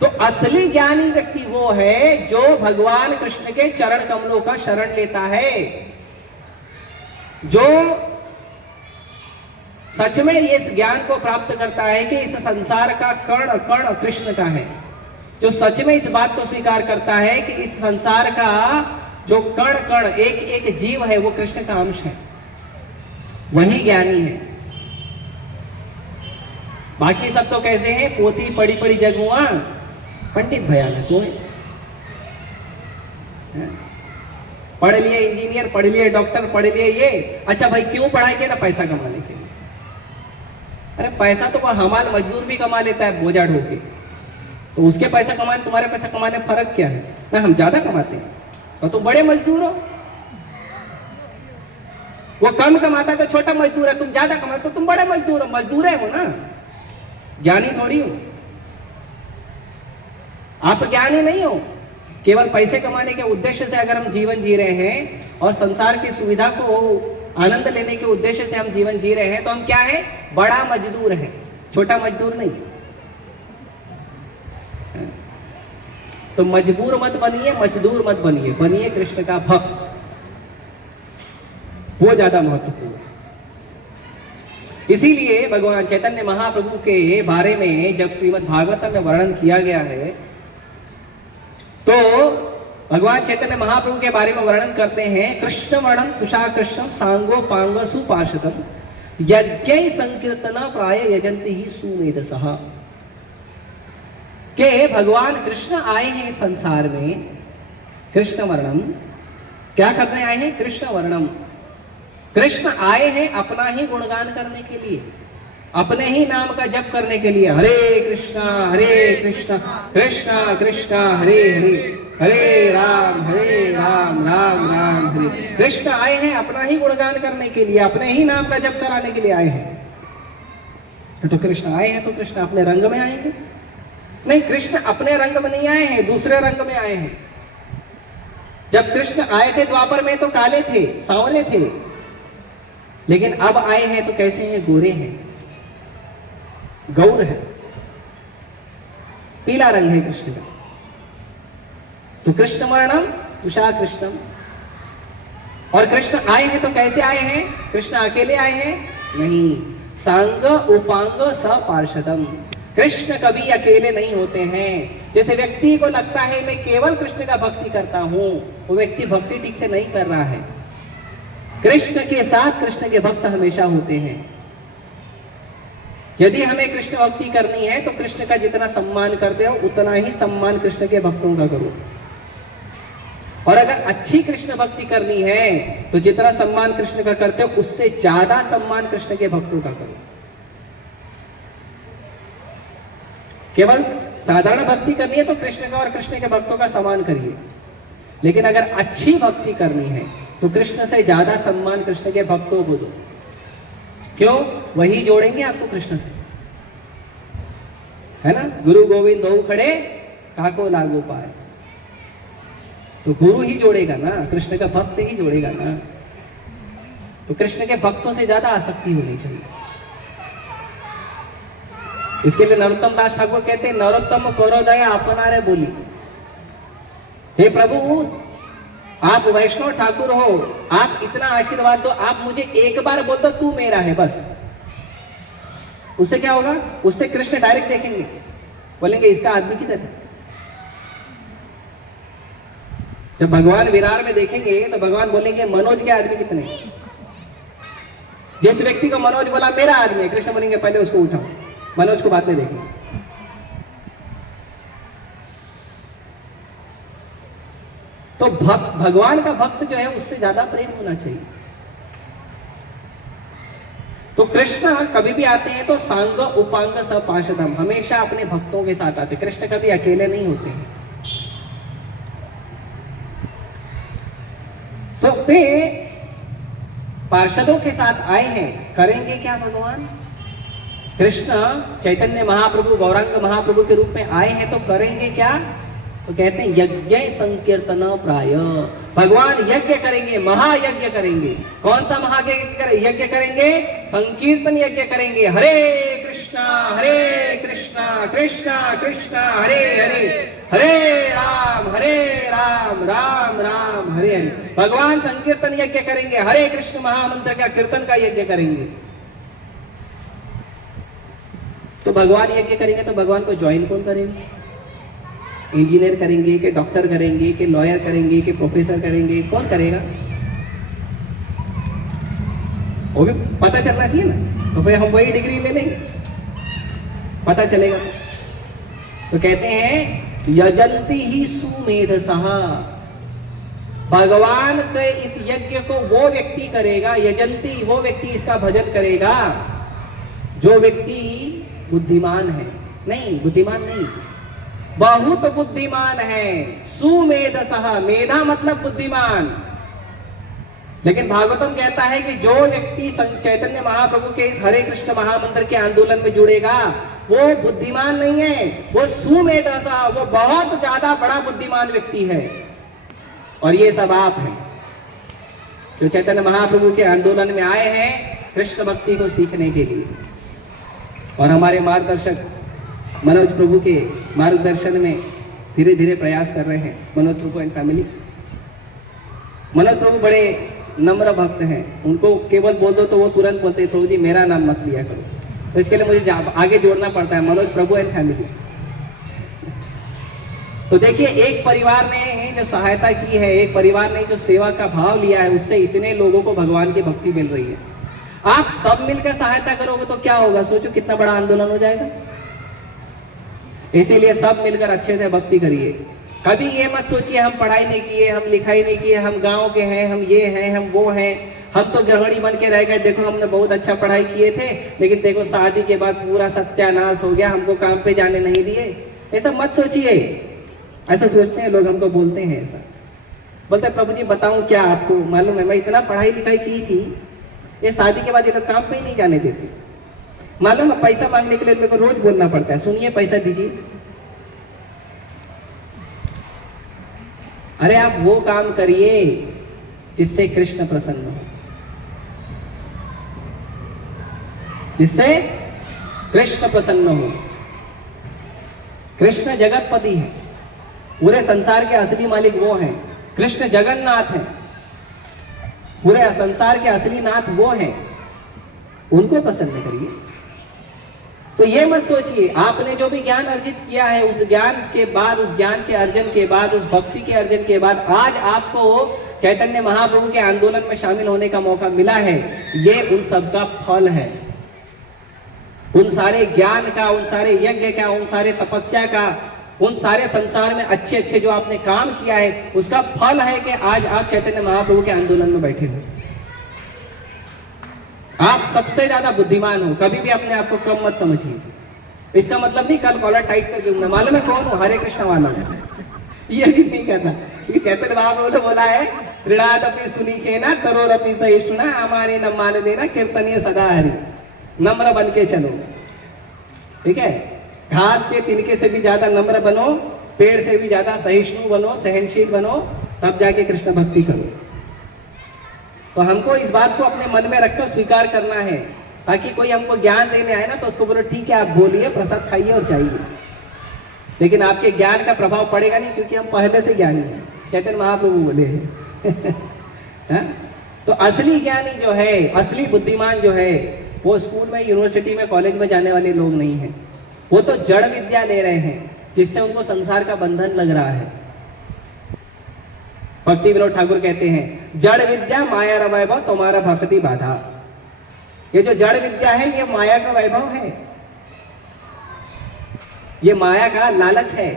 तो असली ज्ञानी व्यक्ति वो है जो भगवान कृष्ण के चरण कमलों का शरण लेता है, जो सच में इस ज्ञान को प्राप्त करता है कि इस संसार का कण कण कृष्ण का है, जो सच में इस बात को स्वीकार करता है कि इस संसार का जो कण कण एक एक जीव है वो कृष्ण का अंश है, वही ज्ञानी है। बाकी सब तो कैसे हैं, पोथी पड़ी पड़ी जगुआ पंडित भयानक हो है। पढ़ लिए इंजीनियर, पढ़ लिए डॉक्टर, पढ़ लिए ये। अच्छा भाई क्यों पढ़ाई किया ना? पैसा कमाने के लिए। अरे पैसा तो वह हमाल मजदूर भी कमा लेता है बोझा ढोके, तो उसके पैसा कमाने तुम्हारे पैसा कमाने में फर्क क्या है? ना हम ज्यादा कमाते हैं और तुम बड़े मजदूर हो। वो कम कमाता तो छोटा मजदूर है, तुम ज्यादा कमाते तो तुम बड़े मजदूर हो। मजदूर हो ना, ज्ञानी थोड़ी हो। आप ज्ञानी नहीं हो। केवल पैसे कमाने के उद्देश्य से अगर हम जीवन जी रहे हैं और संसार की सुविधा को आनंद लेने के उद्देश्य से हम जीवन जी रहे हैं तो हम क्या है? बड़ा मजदूर है, छोटा मजदूर नहीं। तो मजबूर मत बनिए, मजदूर मत बनिए, बनिए कृष्ण का भक्त, वो ज्यादा महत्वपूर्ण है। इसीलिए भगवान चैतन्य महाप्रभु के बारे में जब श्रीमद् भागवतम में वर्णन किया गया है तो भगवान चैतन्य महाप्रभु के बारे में वर्णन करते हैं, कृष्ण वर्णन तुषाकृष्णम सांगो पांग सुपार्षदम यज्ञ संकीर्तन प्राय यजंती ही सुमेधसः, के भगवान कृष्ण आए हैं इस संसार में। कृष्ण वर्णम क्या करने आए हैं? कृष्ण वर्णम। कृष्ण आए हैं अपना ही गुणगान करने के लिए, अपने ही नाम का जप करने के लिए। हरे कृष्णा कृष्ण कृष्ण हरे हरे, हरे राम राम राम हरे। कृष्ण आए हैं अपना ही गुणगान करने के लिए, अपने ही नाम का जप कराने के लिए आए हैं। तो कृष्ण आए हैं तो कृष्ण अपने रंग में आएंगे? नहीं, कृष्ण अपने रंग में नहीं आए हैं, दूसरे रंग में आए हैं। जब कृष्ण आए थे द्वापर में तो काले थे, सांवले थे, लेकिन अब आए हैं तो कैसे हैं? गोरे हैं, गौर है, पीला रंग है कृष्ण का। तो कृष्ण वर्णम तुषा कृष्णम। और कृष्ण आए हैं तो कैसे आए हैं? कृष्ण अकेले आए हैं? नहीं, सांग उपांग सपार्षदम। कृष्ण कभी अकेले नहीं होते हैं। जैसे व्यक्ति को लगता है मैं केवल कृष्ण का भक्ति करता हूं, वो व्यक्ति भक्ति ठीक से नहीं कर रहा है। कृष्ण के साथ कृष्ण के भक्त हमेशा होते हैं। यदि हमें कृष्ण भक्ति करनी है तो कृष्ण का जितना सम्मान करते हो उतना ही सम्मान कृष्ण के भक्तों का करो। और अगर अच्छी कृष्ण भक्ति करनी है तो जितना सम्मान कृष्ण का करते हो उससे ज्यादा सम्मान कृष्ण के भक्तों का करो। केवल साधारण भक्ति करनी है तो कृष्ण का और कृष्ण के भक्तों का सम्मान करिए, लेकिन अगर अच्छी भक्ति करनी है तो कृष्ण से ज्यादा सम्मान कृष्ण के भक्तों को दो। क्यों? वही जोड़ेंगे आपको कृष्ण से, है ना? गुरु गोविंद दो खड़े काको लागू पाए। तो गुरु ही जोड़ेगा ना, कृष्ण का भक्त ही जोड़ेगा ना। तो कृष्ण के भक्तों से ज्यादा आसक्ति होनी चाहिए। इसके लिए नरोत्तम दास ठाकुर कहते हैं, नरोत्तम करो दया अपना रे बोली। हे प्रभु, आप वैष्णव ठाकुर हो, आप इतना आशीर्वाद दो, आप मुझे एक बार बोल दो तू मेरा है, बस। उससे क्या होगा? उससे कृष्ण डायरेक्ट देखेंगे, बोलेंगे इसका आदमी किधर है। जब भगवान विरार में देखेंगे तो भगवान बोलेंगे मनोज के आदमी कितने। जिस व्यक्ति को मनोज बोला मेरा आदमी है, कृष्ण बोलेंगे पहले उसको उठाओ, मनोज को बाद में देखेंगे। तो भगवान का भक्त जो है उससे ज्यादा प्रेम होना चाहिए। तो कृष्ण कभी भी आते हैं तो सांग उपांग सपार्षदम, हमेशा अपने भक्तों के साथ आते। कृष्ण कभी अकेले नहीं होते हैं। तो वे पार्षदों के साथ आए हैं, करेंगे क्या भगवान? कृष्ण चैतन्य महाप्रभु गौरांग महाप्रभु के रूप में आए हैं तो करेंगे क्या? तो कहते हैं यज्ञ संकीर्तन प्राय, भगवान यज्ञ करेंगे, महायज्ञ करेंगे। कौन सा महायज्ञ करेंगे? संकीर्तन यज्ञ करेंगे। हरे कृष्णा कृष्णा कृष्णा हरे हरे, हरे राम राम राम हरे हरे। भगवान संकीर्तन यज्ञ करेंगे, हरे कृष्ण महामंत्र का कीर्तन का यज्ञ करेंगे। तो भगवान यज्ञ करेंगे तो भगवान को ज्वाइन कौन करेंगे? इंजीनियर करेंगे कि डॉक्टर करेंगे कि लॉयर करेंगे कि प्रोफेसर करेंगे? कौन करेगा? वो भी पता चलना चाहिए ना। तो फिर हम वही डिग्री ले लेंगे, पता चलेगा। तो कहते हैं यजंती ही सुमेधसः, भगवान के इस यज्ञ को वो व्यक्ति करेगा, यजंती वो व्यक्ति इसका भजन करेगा जो व्यक्ति बुद्धिमान है। नहीं, बुद्धिमान नहीं, बहुत बुद्धिमान है। सुमेधसः, मेधा मतलब बुद्धिमान। लेकिन भागवतम कहता है कि जो व्यक्ति चैतन्य महाप्रभु के इस हरे कृष्ण महामंत्र के आंदोलन में जुड़ेगा वो बुद्धिमान नहीं है, वो सुमेधसः, वो बहुत ज्यादा बड़ा बुद्धिमान व्यक्ति है। और ये सब आप हैं जो चैतन्य महाप्रभु के आंदोलन में आए हैं कृष्ण भक्ति को सीखने के लिए। और हमारे मार्गदर्शक मनोज प्रभु के मार्गदर्शन में धीरे धीरे प्रयास कर रहे हैं मनोज प्रभु एंड फैमिली। मनोज प्रभु बड़े नम्र भक्त हैं, उनको केवल बोल दो तो वो तुरंत बोलते प्रभु जी मेरा नाम मत लिया करो। तो इसके लिए मुझे आगे जोड़ना पड़ता है मनोज प्रभु एंड फैमिली। तो देखिए, एक परिवार ने जो सहायता की है, एक परिवार ने जो सेवा का भाव लिया है, उससे इतने लोगों को भगवान की भक्ति मिल रही है। आप सब मिलकर सहायता करोगे तो क्या होगा? सोचो कितना बड़ा आंदोलन हो जाएगा। इसीलिए सब मिलकर अच्छे से भक्ति करिए। कभी ये मत सोचिए हम पढ़ाई नहीं किए, हम लिखाई नहीं किए, हम गांव के हैं, हम ये हैं, हम वो हैं, हम तो गृहिणी बन के रह गए, देखो हमने बहुत अच्छा पढ़ाई किए थे लेकिन देखो शादी के बाद पूरा सत्यानाश हो गया, हमको काम पे जाने नहीं दिए। ऐसा मत सोचिए। ऐसा सोचते हैं लोग, हमको बोलते हैं ऐसा, बोलते प्रभु जी बताऊं क्या आपको, मालूम है मैं इतना पढ़ाई लिखाई की थी, ये शादी के बाद ये लोग काम पे ही नहीं जाने देते। मालूम है पैसा मांगने के लिए मेरे को रोज बोलना पड़ता है, सुनिए पैसा दीजिए। अरे आप वो काम करिए जिससे कृष्ण प्रसन्न हो, जिससे कृष्ण प्रसन्न हो। कृष्ण जगतपति है, पूरे संसार के असली मालिक वो हैं। कृष्ण जगन्नाथ है, पूरे संसार के असली नाथ वो हैं, उनको प्रसन्न करिए। तो ये मत सोचिए आपने जो भी ज्ञान अर्जित किया है, उस ज्ञान के बाद, उस ज्ञान के अर्जन के बाद, उस भक्ति के अर्जन के बाद आज आपको चैतन्य महाप्रभु के आंदोलन में शामिल होने का मौका मिला है, ये उन सब का फल है। उन सारे ज्ञान का, उन सारे यज्ञ का, उन सारे तपस्या का, उन सारे संसार में अच्छे अच्छे जो आपने काम किया है, उसका फल है कि आज आप चैतन्य महाप्रभु के आंदोलन में बैठे हो। आप सबसे ज्यादा बुद्धिमान हो, कभी भी अपने आप को कम मत समझिए। इसका मतलब नहीं कल कॉलर टाइट करके घूमना, मालूम है कौन हो, हरे कृष्ण वाला ये भी नहीं कहता, क्योंकि चैतन्य महाप्रभु ने बोला है त्रिणादपि सुनी चेना तरोरपि सहिष्णुना हमारे न मान देना कीर्तनीय सदा हरि। नम्र बन के चलो, ठीक है। घास के तिनके से भी ज्यादा नम्र बनो, पेड़ से भी ज्यादा सहिष्णु बनो, सहनशील बनो, तब जाके कृष्ण भक्ति करो। तो हमको इस बात को अपने मन में रखकर स्वीकार करना है, ताकि कोई हमको ज्ञान देने आए ना तो उसको बोलो ठीक है आप बोलिए, प्रसाद खाइए और जाइए, लेकिन आपके ज्ञान का प्रभाव पड़ेगा नहीं, क्योंकि हम पहले से ज्ञानी हैं, चैतन्य महाप्रभु बोले हैं। तो असली ज्ञानी जो है, असली बुद्धिमान जो है, वो स्कूल में, यूनिवर्सिटी में, कॉलेज में जाने वाले लोग नहीं है। वो तो जड़ विद्या ले रहे हैं जिससे उनको संसार का बंधन लग रहा है। भक्ति विनोद ठाकुर कहते हैं जड़ विद्या माया र वैभव तुम्हारा भक्ति बाधा। ये जो जड़ विद्या है ये माया का वैभव है, ये माया का लालच है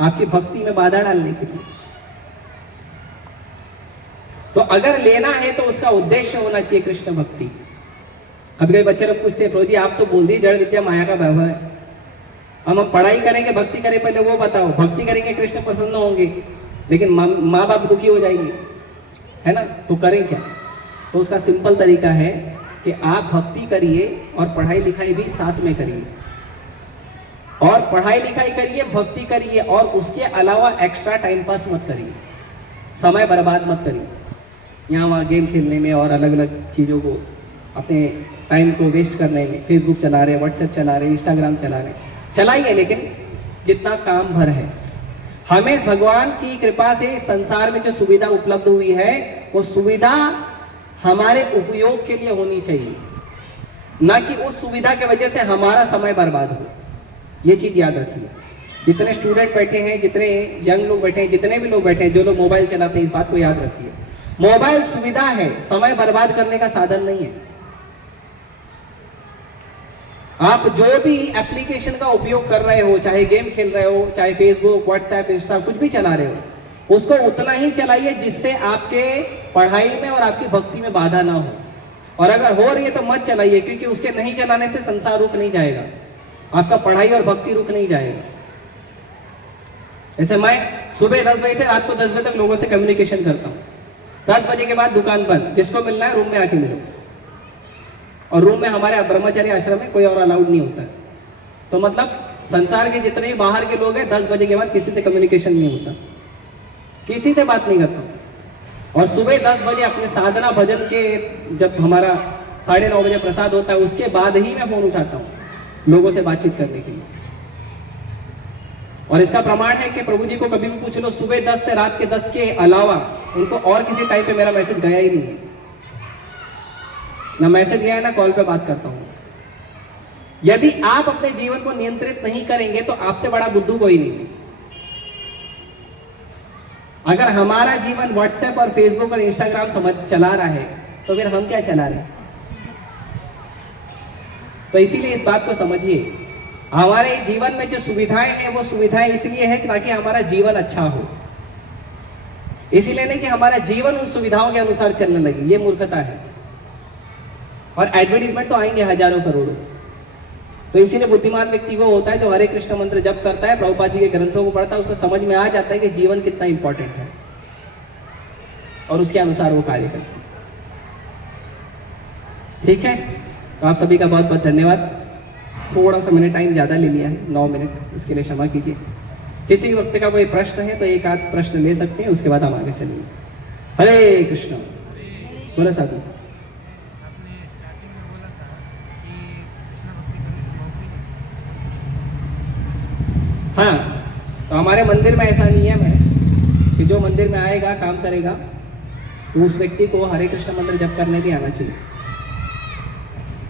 आपकी भक्ति में बाधा डालने के लिए। तो अगर लेना है तो उसका उद्देश्य होना चाहिए कृष्ण भक्ति। कभी कभी बच्चे लोग पूछते हैं प्रभु जी आप तो बोल दी जड़ विद्या माया का वैभव है, हम पढ़ाई करेंगे भक्ति करें, पहले वो बताओ। भक्ति करेंगे कृष्ण प्रसन्न होंगे, लेकिन माँ बाप दुखी हो जाएंगे, है ना, तो करें क्या? तो उसका सिंपल तरीका है कि आप भक्ति करिए और पढ़ाई लिखाई भी साथ में करिए, और पढ़ाई लिखाई करिए, भक्ति करिए, और उसके अलावा एक्स्ट्रा टाइम पास मत करिए, समय बर्बाद मत करिए यहाँ वहाँ गेम खेलने में और अलग अलग चीज़ों को अपने टाइम को वेस्ट करने में। फेसबुक चला रहे, व्हाट्सएप चला रहे, इंस्टाग्राम चला रहे, चलाइए, लेकिन जितना काम भर है। हमें भगवान की कृपा से संसार में जो सुविधा उपलब्ध हुई है वो सुविधा हमारे उपयोग के लिए होनी चाहिए, ना कि उस सुविधा की वजह से हमारा समय बर्बाद हो। ये चीज याद रखिए। जितने स्टूडेंट बैठे हैं, जितने यंग लोग बैठे हैं, जितने भी लोग बैठे हैं, जो लोग मोबाइल चलाते हैं, इस बात को याद रखिए, मोबाइल सुविधा है, समय बर्बाद करने का साधन नहीं है। आप जो भी एप्लीकेशन का उपयोग कर रहे हो, चाहे गेम खेल रहे हो, चाहे फेसबुक, व्हाट्सएप, इंस्टा कुछ भी चला रहे हो, उसको उतना ही चलाइए जिससे आपके पढ़ाई में और आपकी भक्ति में बाधा ना हो। और अगर हो रही है तो मत चलाइए, क्योंकि उसके नहीं चलाने से संसार रुक नहीं जाएगा, आपका पढ़ाई और भक्ति रुक नहीं जाएगा। जैसे मैं सुबह 10 बजे से रात को 10 बजे तक लोगों से कम्युनिकेशन करता हूँ। 10 बजे के बाद दुकान बंद, जिसको मिलना है रूम में आके मिलो। और रूम में हमारे ब्रह्मचर्य आश्रम में कोई और अलाउड नहीं होता है। तो मतलब संसार के जितने भी बाहर के लोग हैं, 10 बजे के बाद किसी से कम्युनिकेशन नहीं होता, किसी से बात नहीं करता। और सुबह 10 बजे अपने साधना भजन के, जब हमारा 9:30 बजे प्रसाद होता है, उसके बाद ही मैं फोन उठाता हूँ लोगों से बातचीत करने के लिए। और इसका प्रमाण है कि प्रभु जी को कभी भी पूछ लो, सुबह 10 से रात के 10 के अलावा उनको और किसी टाइम पे मेरा मैसेज गया ही नहीं है, ना मैसेज गया है, ना कॉल पे बात करता हूं। यदि आप अपने जीवन को नियंत्रित नहीं करेंगे तो आपसे बड़ा बुद्धू कोई नहीं। अगर हमारा जीवन व्हाट्सएप और फेसबुक और इंस्टाग्राम समझ चला रहा है तो फिर हम क्या चला रहे हैं? तो इसीलिए इस बात को समझिए, हमारे जीवन में जो सुविधाएं हैं वो सुविधाएं इसलिए है ताकि हमारा जीवन अच्छा हो, इसीलिए नहीं कि हमारा जीवन उन सुविधाओं के अनुसार चलने लगे। ये मूर्खता है। और एडवर्टीजमेंट तो आएंगे हजारों करोड़ों। तो इसीलिए बुद्धिमान व्यक्ति वो होता है जो हरे कृष्ण मंत्र जप करता है, प्रभुपाद जी के ग्रंथों को पढ़ता है, उसको समझ में आ जाता है कि जीवन कितना इंपॉर्टेंट है, और उसके अनुसार वो कार्य करता है। ठीक है, तो आप सभी का बहुत बहुत धन्यवाद। थोड़ा सा मैंने टाइम ज़्यादा ले लिया है, 9 मिनट, इसके लिए क्षमा कीजिए। किसी व्यक्ति का कोई प्रश्न है तो एक आध प्रश्न ले सकते हैं, उसके बाद हम आगे चलेंगे। हरे कृष्ण। बोला साधु। हाँ, तो हमारे मंदिर में ऐसा नियम है कि जो मंदिर में आएगा, काम करेगा, तो उस व्यक्ति को हरे कृष्ण मंत्र जप करने भी आना चाहिए।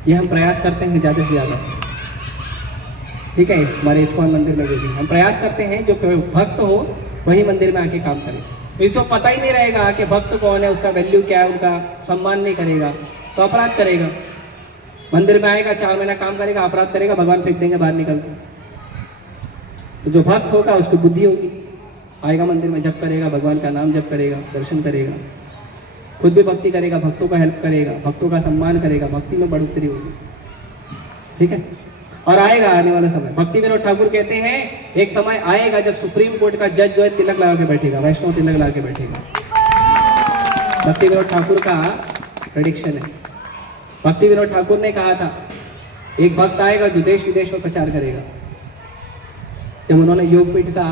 ये हम प्रयास करते हैं ज़्यादा से ज़्यादा। ठीक है, हमारे इस्कॉन मंदिर में भी हम प्रयास करते हैं जो भक्त हो वही मंदिर में आके काम करे। तो इसको पता ही नहीं रहेगा कि भक्त कौन है, उसका वैल्यू क्या है, उनका सम्मान नहीं करेगा तो अपराध करेगा। मंदिर में आएगा, 4 महीना काम करेगा, अपराध करेगा, भगवान फेंक देंगे बाहर निकल के। तो जो भक्त होगा उसकी बुद्धि होगी, आएगा मंदिर में, जप करेगा, भगवान का नाम जप करेगा, दर्शन करेगा, खुद भी भक्ति करेगा, भक्तों का हेल्प करेगा, भक्तों का सम्मान करेगा, भक्ति में बढ़ोतरी होगी। ठीक है, और आएगा आने वाला समय। भक्ति विनोद ठाकुर कहते हैं एक समय आएगा जब सुप्रीम कोर्ट का जज जो है तिलक लगा के बैठेगा, वैष्णव तिलक लगा के बैठेगा। भक्ति विनोद ठाकुर का प्रेडिक्शन है। भक्ति विनोद ठाकुर ने कहा था एक भक्त आएगा जो देश विदेश में प्रचार करेगा। जब उन्होंने योगपीठ का,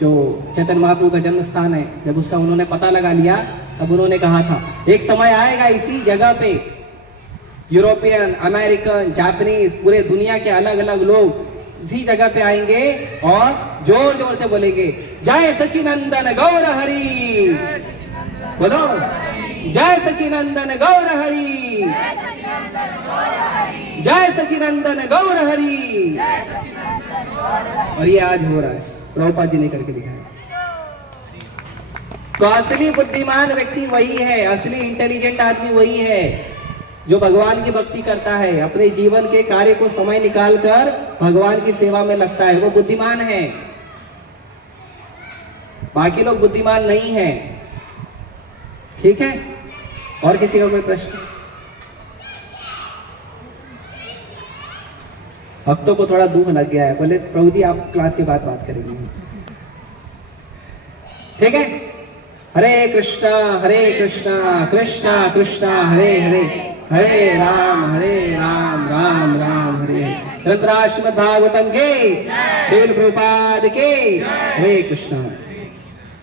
जो चैतन्य महाप्रभु का जन्म स्थान है, जब उसका उन्होंने पता लगा लिया, तब उन्होंने कहा था एक समय आएगा इसी जगह पे यूरोपियन, अमेरिकन, जापानीज, पूरे दुनिया के अलग अलग लोग इसी जगह पे आएंगे और जोर जोर से बोलेंगे जय सचिनंदन गौर हरि। बोलो जय सचिनंदन गौर हरि, जय सचिनंदन गौर हरि। और ये आज हो रहा है, प्रभुपाद जी ने करके दिखाया। तो असली बुद्धिमान व्यक्ति वही है, असली इंटेलिजेंट आदमी वही है जो भगवान की भक्ति करता है, अपने जीवन के कार्य को समय निकालकर भगवान की सेवा में लगता है, वो बुद्धिमान है। बाकी लोग बुद्धिमान नहीं है। ठीक है, और किसी का कोई प्रश्न? भक्तों को थोड़ा दुख लग गया है, बोले प्रभु जी आप क्लास के बाद बात करेंगे। ठीक है, हरे कृष्णा कृष्णा कृष्णा हरे हरे, हरे राम राम राम हरे हरे। श्रीमद् भागवतम के, श्रील प्रभुपाद के, हरे कृष्णा।